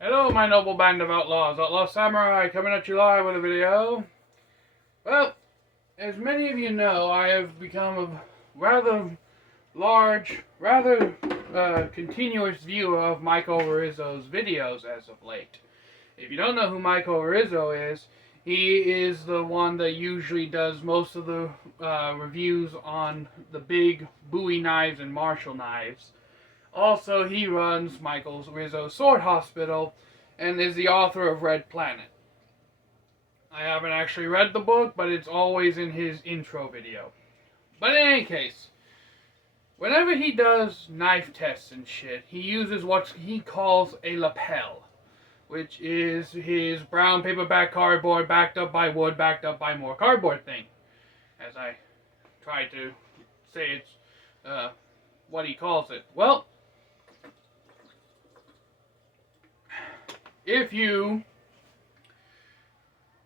Hello, my noble band of outlaws. Outlaw Samurai coming at you live with a video. Well, as many of you know, I have become a rather large, continuous viewer of Michael Rizzo's videos as of late. If you don't know who Michael Rizzo is, he is the one that usually does most of the reviews on the big Bowie knives and Marshall knives. Also, he runs Michael Rizzo's Sword Hospital and is the author of Red Planet. I haven't actually read the book, but it's always in his intro video. But in any case, whenever he does knife tests and shit, he uses what he calls a lapel, which is his brown paperback cardboard backed up by wood, backed up by more cardboard thing. As I try to say it's what he calls it. Well, if you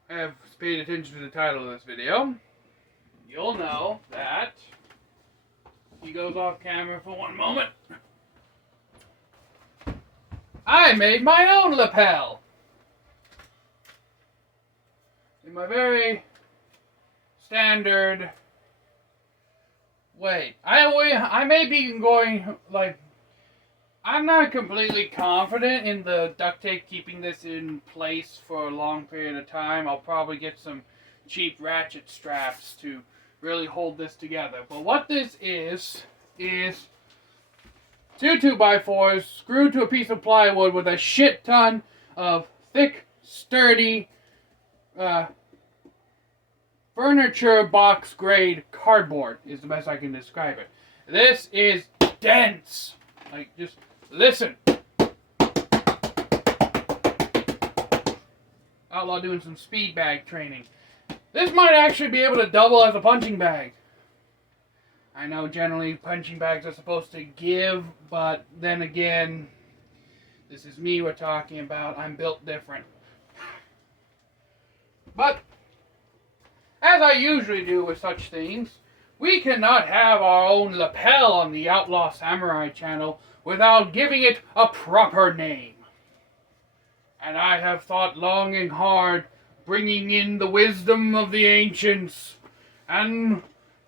have paid attention to the title of this video, you'll know that he goes off camera for one moment. I made my own lapel in my very standard way. I may be going like, I'm not completely confident in the duct tape keeping this in place for a long period of time. I'll probably get some cheap ratchet straps to really hold this together. But what this is two 2x4s screwed to a piece of plywood with a shit ton of thick, sturdy, furniture box grade cardboard is the best I can describe it. This is dense. Like, just listen. Outlaw doing some speed bag training. This might actually be able to double as a punching bag. I know generally punching bags are supposed to give, but then again, this is me we're talking about. I'm built different. But, as I usually do with such things, we cannot have our own lapel on the Outlaw Samurai channel without giving it a proper name. And I have thought long and hard, bringing in the wisdom of the ancients, and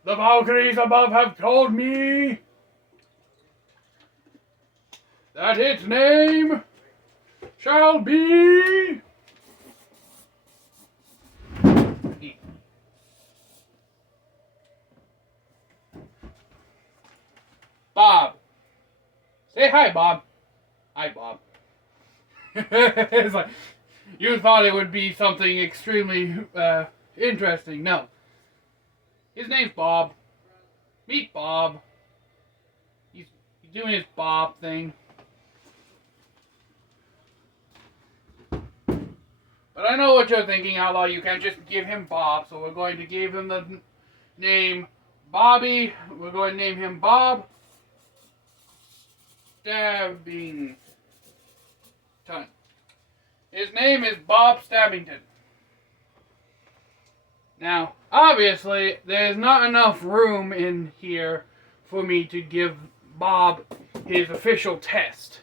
the Valkyries above have told me that its name shall be Bob. Say hi, Bob. Hi, Bob. It's like, you thought it would be something extremely interesting. No. His name's Bob. Meet Bob. He's doing his Bob thing. But I know what you're thinking, Outlaw. You can't just give him Bob, so we're going to give him the name Bobby. We're going to name him Bob Stabbington. His name is Bob Stabbington. Now, obviously, there's not enough room in here for me to give Bob his official test.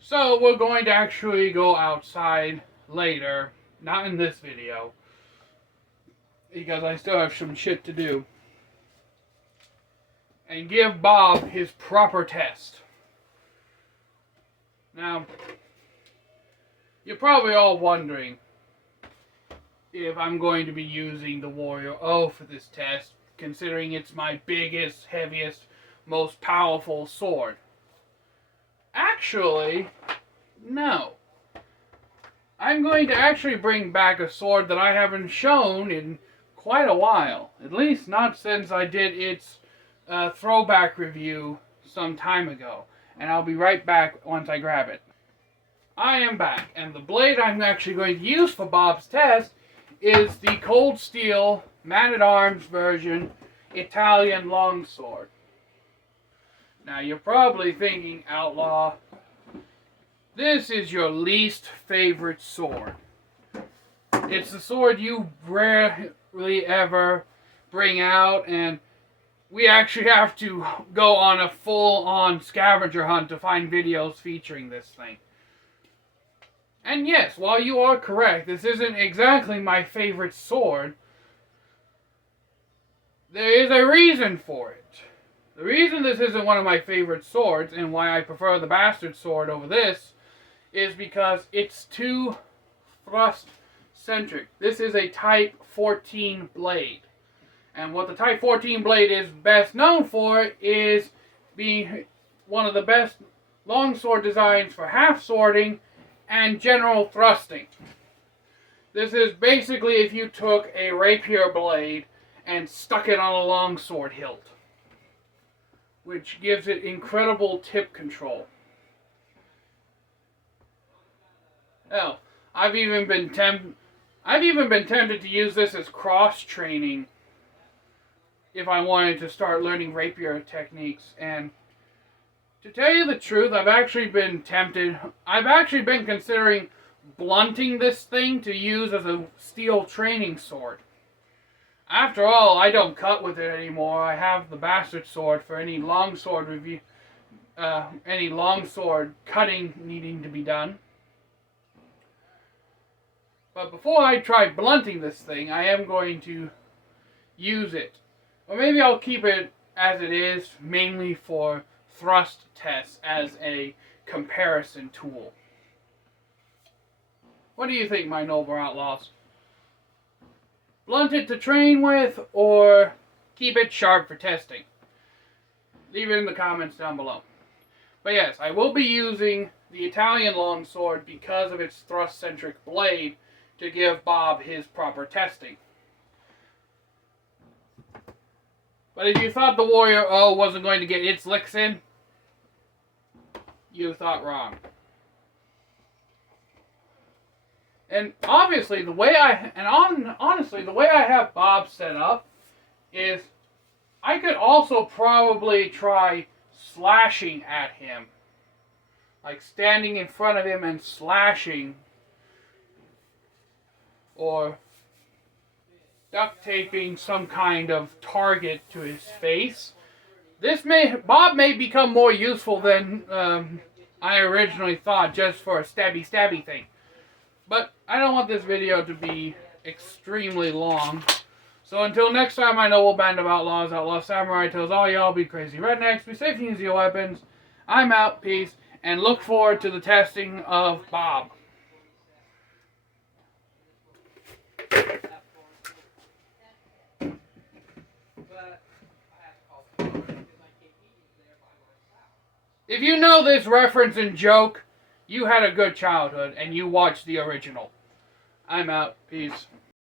So, we're going to actually go outside later. Not in this video, because I still have some shit to do. And give Bob his proper test. Now, you're probably all wondering if I'm going to be using the Warrior O for this test, considering it's my biggest, heaviest, most powerful sword. Actually, no. I'm going to actually bring back a sword that I haven't shown in quite a while. At least not since I did its throwback review some time ago. And I'll be right back once I grab it. I am back, and the blade I'm actually going to use for Bob's test is the Cold Steel Man-at-Arms version Italian longsword. Now you're probably thinking, Outlaw, this is your least favorite sword. It's the sword you rarely ever bring out, and we actually have to go on a full-on scavenger hunt to find videos featuring this thing. And yes, while you are correct, this isn't exactly my favorite sword, there is a reason for it. The reason this isn't one of my favorite swords, and why I prefer the bastard sword over this, is because it's too thrust-centric. This is a Type 14 blade. And what the Type 14 blade is best known for is being one of the best longsword designs for half-swording and general thrusting. This is basically if you took a rapier blade and stuck it on a longsword hilt, which gives it incredible tip control. Hell, I've even been tempted to use this as cross-training if I wanted to start learning rapier techniques. And to tell you the truth, I've actually been considering blunting this thing to use as a steel training sword. After all, I don't cut with it anymore. I have the bastard sword for any longsword cutting needing to be done. But before I try blunting this thing, I am going to use it. Or maybe I'll keep it as it is, mainly for thrust tests as a comparison tool. What do you think, my noble outlaws? Blunt it to train with, or keep it sharp for testing? Leave it in the comments down below. But yes, I will be using the Italian longsword because of its thrust-centric blade to give Bob his proper testing. But if you thought the Warrior O wasn't going to get its licks in, you thought wrong. And obviously, honestly, the way I have Bob set up is I could also probably try slashing at him. Like standing in front of him and slashing. Or duct taping some kind of target to his face. Bob may become more useful than I originally thought, just for a stabby thing. But I don't want this video to be extremely long. So until next time, my noble band of outlaws, Outlaw Samurai tells all y'all be crazy rednecks, be safe and use your weapons. I'm out, peace, and look forward to the testing of Bob. If you know this reference and joke, you had a good childhood and you watched the original. I'm out. Peace.